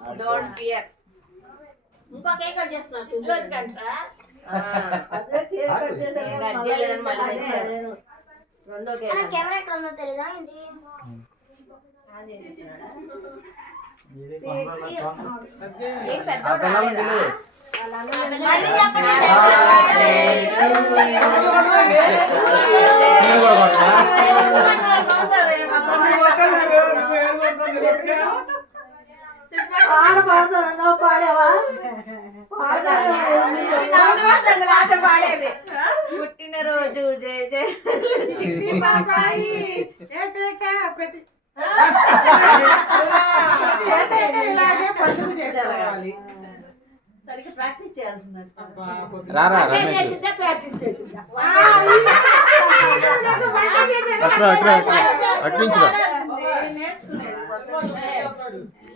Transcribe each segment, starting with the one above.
ఇంకో cake adjust చేస్తున్నారు చూసారు కంట్రా ఆ అదే కేక్ అడ్జస్ట్ చేయాలి మళ్ళీ చేయాలి రెండో కేక్ అన్న కెమెరా ఎక్కడ ఉందో తెలుసా ఏంటి ఏ పెద్ద వాళ్ళు ఏ పెద్ద వాళ్ళు ఏ పెద్ద వాళ్ళు ఏ పెద్ద వాళ్ళు ఏ పెద్ద వాళ్ళు ఏ పెద్ద వాళ్ళు ఏ పెద్ద వాళ్ళు ఏ పెద్ద వాళ్ళు ఏ పెద్ద వాళ్ళు ఏ పెద్ద వాళ్ళు ఏ పెద్ద వాళ్ళు ఏ పెద్ద వాళ్ళు ఏ పెద్ద వాళ్ళు ఏ పెద్ద వాళ్ళు పాట పాడతాను ఎన్నో పాడేవా పాట పాసాల ఆట పాడేది పుట్టిన రోజు జయ జయ ప్రాక్టీస్ చేయాల్సింది అట్లా అట్లా అట్నుంచి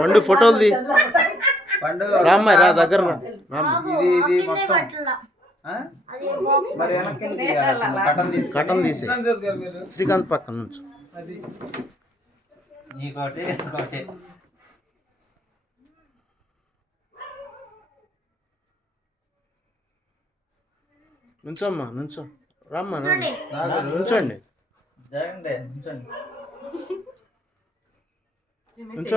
పండు ఫోటోలు ది రామ్మ రా దగ్గర కటన్ తీసే శ్రీకాంత్ పక్కన నుంచి నుంచమ్మా నుంచో రామ్మా నుంచోండి हुन्छ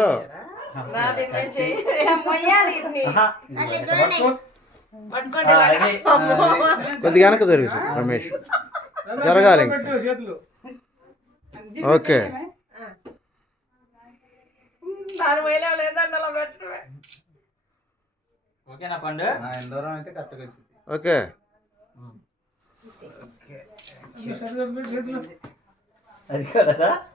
कति गानाको जरुरी छ Ramesh जरगालिङ okay okay okay okay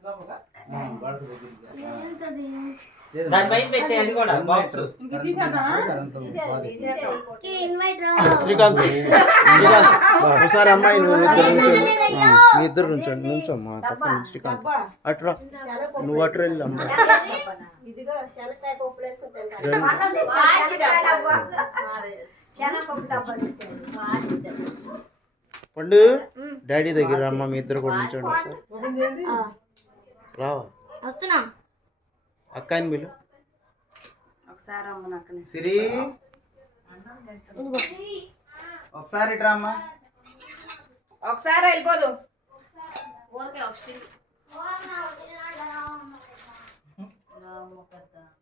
Srikanth ಹುಷಾರು ನೀರು ಶ್ರೀಕಾಂತ್ ಅಟ್ರೆ ಅಮ್ಮ ಪುಂಡು ಡ್ಯಾಡೀ ದರ ಅಮ್ಮ ಮೀರೂ రావా వస్తున్నా అక్కని బిలు ఒకసారి రమ్మని అక్క సిరి ఒకసారి డ్రామా ఒకసారి వెళ్ళిపోదు ఊరికే వస్తుంది రామ్మ పెద్ద